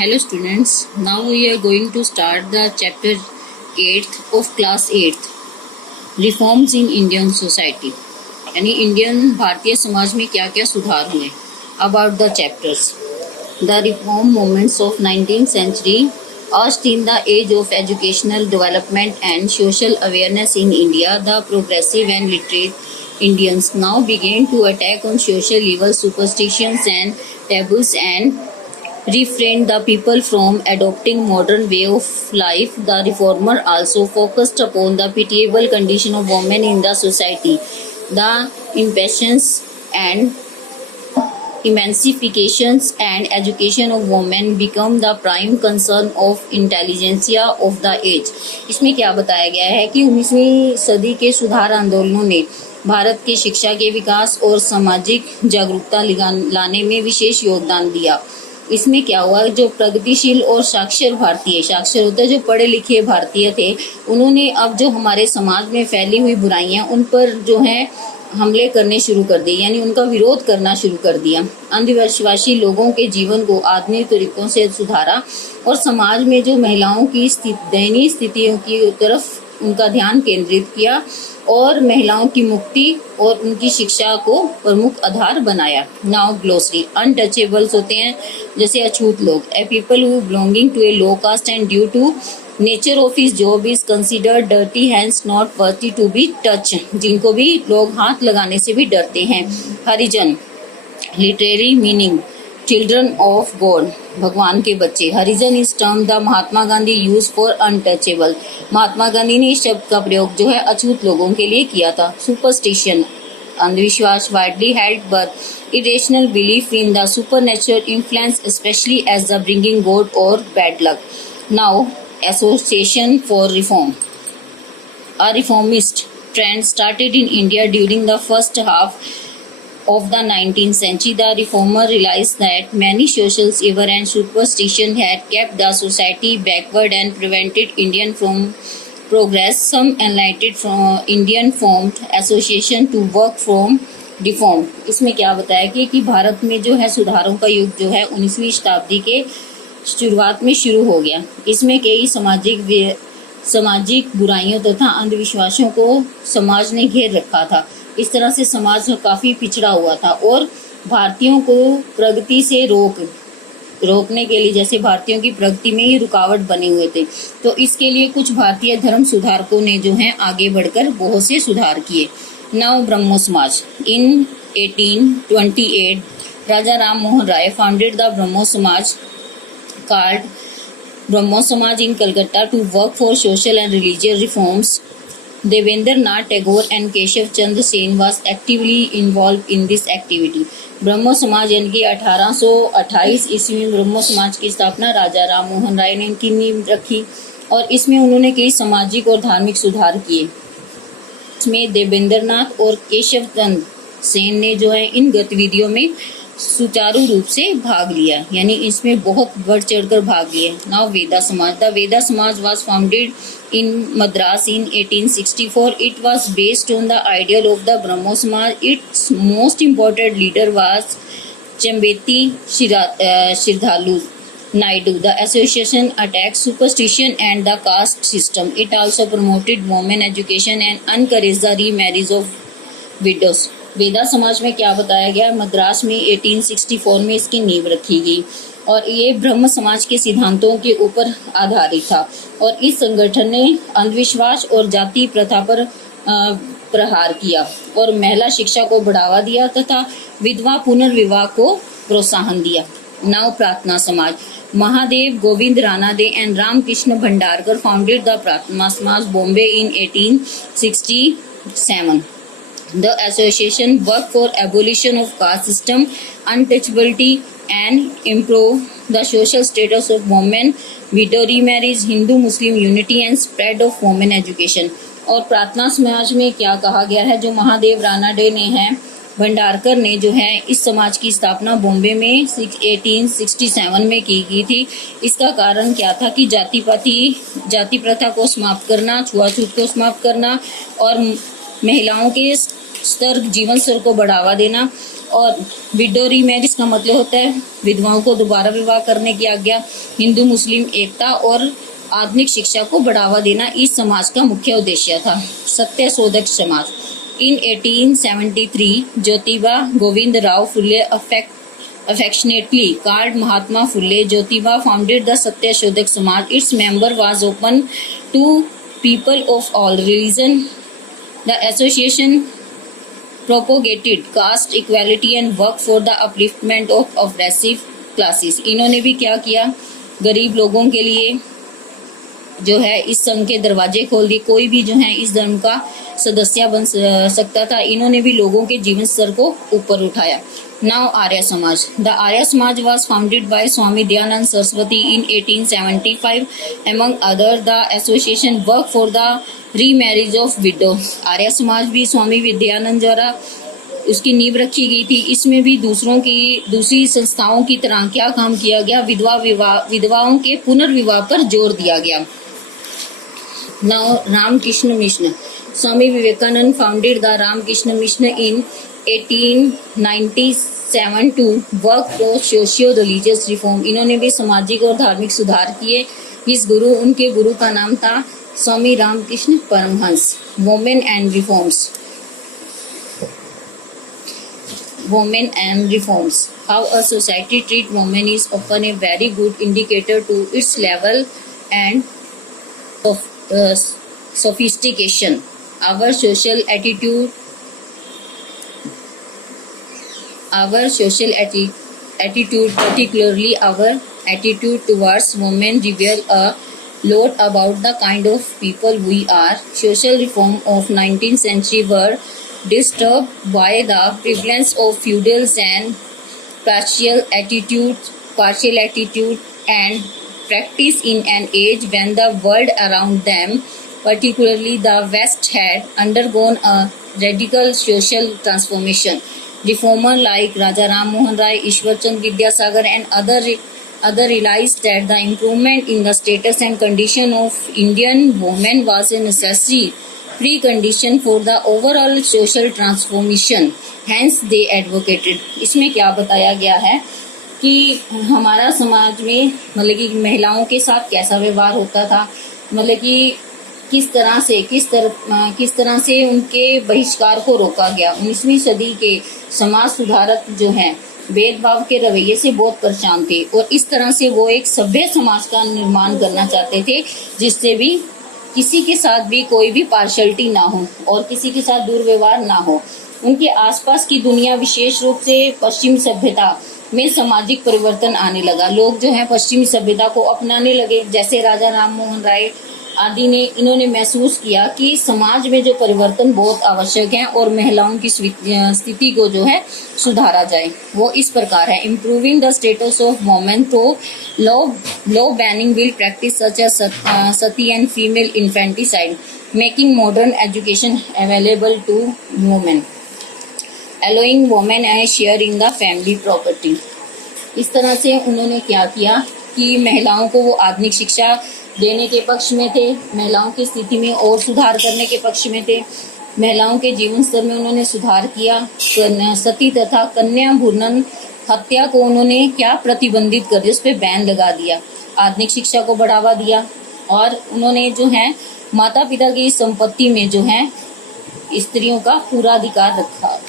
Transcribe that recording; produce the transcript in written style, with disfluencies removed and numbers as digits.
Hello students, now we are going to start the chapter 8th of class 8th Reforms in Indian Society यानी Indian Bharatiya Samaj में क्या क्या सुधार हुए. About the chapters, the reform movements of 19th century ushered in the age of educational development and social awareness in India. The progressive and literate Indians now began to attack on social evil, superstitions and taboos and refrained the people from adopting modern way of life. The reformer also focused upon the pitiable condition of women in the society. The impatience and emancipations and education of women become the prime concern of intelligentsia of the age. इसमें क्या बताया गया है कि 19वीं सदी के सुधार आंदोलनों ने भारत के शिक्षा के विकास और सामाजिक जागरूकता लाने में विशेष योगदान दिया. इसमें क्या हुआ, जो प्रगतिशील और साक्षर भारतीय, साक्षर होते जो पढ़े लिखे भारतीय थे, उन्होंने अब जो हमारे समाज में फैली हुई बुराइयां उन पर जो है हमले करने शुरू कर दिए, यानी उनका विरोध करना शुरू कर दिया. अंधविश्वासी लोगों के जीवन को आधुनिक तरीकों से सुधारा और समाज में जो महिलाओं की दयनीय स्थितियों की तरफ उनका ध्यान केंद्रित किया और महिलाओं की मुक्ति और उनकी शिक्षा को प्रमुख आधार बनाया. Now glossary. अनटचेबल्स होते हैं जैसे अछूत लोग. A people who belonging to a low caste and due to nature of his job is considered dirty hands not worthy to be touch. जिनको भी लोग हाथ लगाने से भी डरते हैं. Harijan. Literary meaning children of God, भगवान के बच्चे. हरिजन इस term the Mahatma Gandhi use for untouchable. Mahatma Gandhi ने इस शब्द का प्रयोग जो है अछूत लोगों के लिए किया था. सुपरस्टिशन अंधविश्वास, widely held but irrational belief in the supernatural influence specially as the bringing god और bad luck. Now association for reform. A reformist trend started in India during the first half of the 19th century. The reformer realized that many social evil and superstition had kept the society backward and prevented Indian from progress. Some enlightened from Indian formed association to work from reform. इसमें क्या बताया कि भारत में जो है सुधारों का युग जो है 19वीं शताब्दी के शुरुआत में शुरू हो गया. इसमें कई सामाजिक बुराइयों तथा अंधविश्वासों को समाज ने घेर रखा था. इस तरह से समाज काफी पिछड़ा हुआ था और भारतीयों को प्रगति से रोकने के लिए, जैसे भारतीयों की प्रगति में ही रुकावट बने हुए थे, तो इसके लिए कुछ भारतीय धर्म सुधारकों ने जो है आगे बढ़कर बहुत से सुधार किए. नव ब्रह्मो समाज. इन 1828 राजा राम मोहन राय फाउंडेड द ब्रह्मो समाज called Brahmo Samaj in Calcutta to work for social and religious reforms. Devendranath Tagore and Keshav Chandra Sen was actively involved in this activity. ब्रह्मो समाज यानी कि 1828 ईस्वी में ब्रह्मो समाज की स्थापना राजा राम मोहन राय ने इनकी नींव रखी और इसमें उन्होंने कई सामाजिक और धार्मिक सुधार किए. इसमें देवेंद्रनाथ और केशव चंद्र सेन ने जो है इन गतिविधियों में सुचारू रूप से भाग लिया, यानी इसमें बहुत बढ़ चढ़कर भाग लिए. नाउ वेदा समाज. The Veda Samaj was founded in Madras in 1864. It was based on the ideal of the Brahmo Samaj. Its most important leader was Chembeti Sridharalu Naidu. The association attacked superstition and the caste system. It also promoted women education and encourage the remarriage of widows. Veda Samaj में क्या बताया गया, मद्रास में 1864 में इसकी नींव रखी गई और ये ब्रह्म समाज के सिद्धांतों के ऊपर आधारित था और इस संगठन ने अंधविश्वास और जाति प्रथा पर प्रहार किया और महिला शिक्षा को बढ़ावा दिया तथा विधवा पुनर्विवाह को प्रोत्साहन दिया. Now Prarthana Samaj. Mahadev Govind Ranade and Ramakrishna Bhandarkar founded the Prarthana Samaj Bombay in 1867. The association worked for abolition of caste system, untouchability, and improve the social status of women, widow remarriage, Hindu-Muslim unity, and spread of women education. और प्रार्थना समाज में क्या कहा गया है, जो महादेव रानाडे ने है, भंडारकर ने जो है इस समाज की स्थापना बॉम्बे में 1867 में की गई थी. इसका कारण क्या था कि जाति प्रथा को समाप्त करना, छुआछूत को समाप्त करना और महिलाओं के जीवन स्तर को बढ़ावा देना। और विडो रीमैरिज का मतलब होता है विधवाओं को दोबारा विवाह करने की आज्ञा। हिंदू मुस्लिम एकता और आधुनिक शिक्षा को बढ़ावा देना इस समाज का मुख्य उद्देश्य था। सत्यशोधक समाज। इन 1873 ज्योतिबा गोविंद राव फुले affectionately called Mahatma Phule, Jyotiba founded the Satyashodhak Samaj. Its member was open to people of all religion. The association propagated caste equality and worked for the upliftment of oppressive classes. इन्होंने भी क्या किया, गरीब लोगों के लिए जो है इस संघ के दरवाजे खोल दिए। कोई भी जो है इस धर्म का सदस्य बन सकता था। इन्होंने भी लोगों के जीवन स्तर को ऊपर उठाया। Now Arya Samaj. The Arya Samaj was founded by Swami Dayanand Saraswati in 1875. Among other, the association worked for the remarriage of widow. Arya Samaj भी स्वामी विद्यानंद द्वारा उसकी नींव रखी गई थी। इसमें भी दूसरी संस्थाओं की तरह क्या काम किया गया, विधवाओं के पुनर्विवाह पर जोर दिया गया। Now Ramakrishna Mission. Swami Vivekananda founded the Ramakrishna Mission in 1897 to work for socio-religious reform. इन्होंने भी सामाजिक और धार्मिक सुधार किए। उनके गुरु का नाम था Swami Ramakrishna Paramhans. Women and reforms. Women and reforms. How a society treats women is often a very good indicator to its level and of sophistication. Our social attitude, particularly our attitude towards women, reveal a lot about the kind of people we are. Social reform of 19th century were disturbed by the prevalence of feudalism and partial attitude and practice in an age when the world around them, particularly the West, had undergone a radical social transformation. Reformers like Raja Ram Mohan Rai, Ishwar Chand Vidyasagar and other realized that the improvement in the status and condition of Indian women was a necessary precondition for the overall social transformation. Hence they advocated. इसमें क्या बताया गया है कि हमारा समाज में मतलब कि महिलाओं के साथ कैसा व्यवहार होता था, मतलब कि किस तरह से उनके बहिष्कार को रोका गया। 19वीं सदी के समाज सुधारक जो हैं भेदभाव के रवैये से बहुत परेशान थे और इस तरह से वो एक सभ्य समाज का निर्माण करना चाहते थे जिससे भी किसी के साथ भी कोई भी पार्शलिटी ना हो और किसी के साथ दुर्व्यवहार ना हो। उनके आसपास की दुनिया, विशेष रूप से पश्चिमी सभ्यता में सामाजिक परिवर्तन आने लगा। लोग जो है पश्चिमी सभ्यता को अपनाने लगे। जैसे राजा राम मोहन राय आदि ने इन्होंने महसूस किया कि समाज में जो परिवर्तन बहुत आवश्यक है और महिलाओं की स्थिति को जो है सुधारा जाए। वो इस प्रकार है, improving the status of women through law banning evil practice such as sati and female infanticide, making modern education available to women, allowing women a share in the family property। इस तरह से उन्होंने क्या किया कि महिलाओं को वो आधुनिक शिक्षा देने के पक्ष में थे, महिलाओं की स्थिति में और सुधार करने के पक्ष में थे। महिलाओं के जीवन स्तर में उन्होंने सुधार किया। सती तथा कन्या भ्रूण हत्या को उन्होंने क्या प्रतिबंधित कर दिया, उस पर बैन लगा दिया। आधुनिक शिक्षा को बढ़ावा दिया और उन्होंने जो है माता पिता की संपत्ति में जो है स्त्रियों का पूरा अधिकार रखा।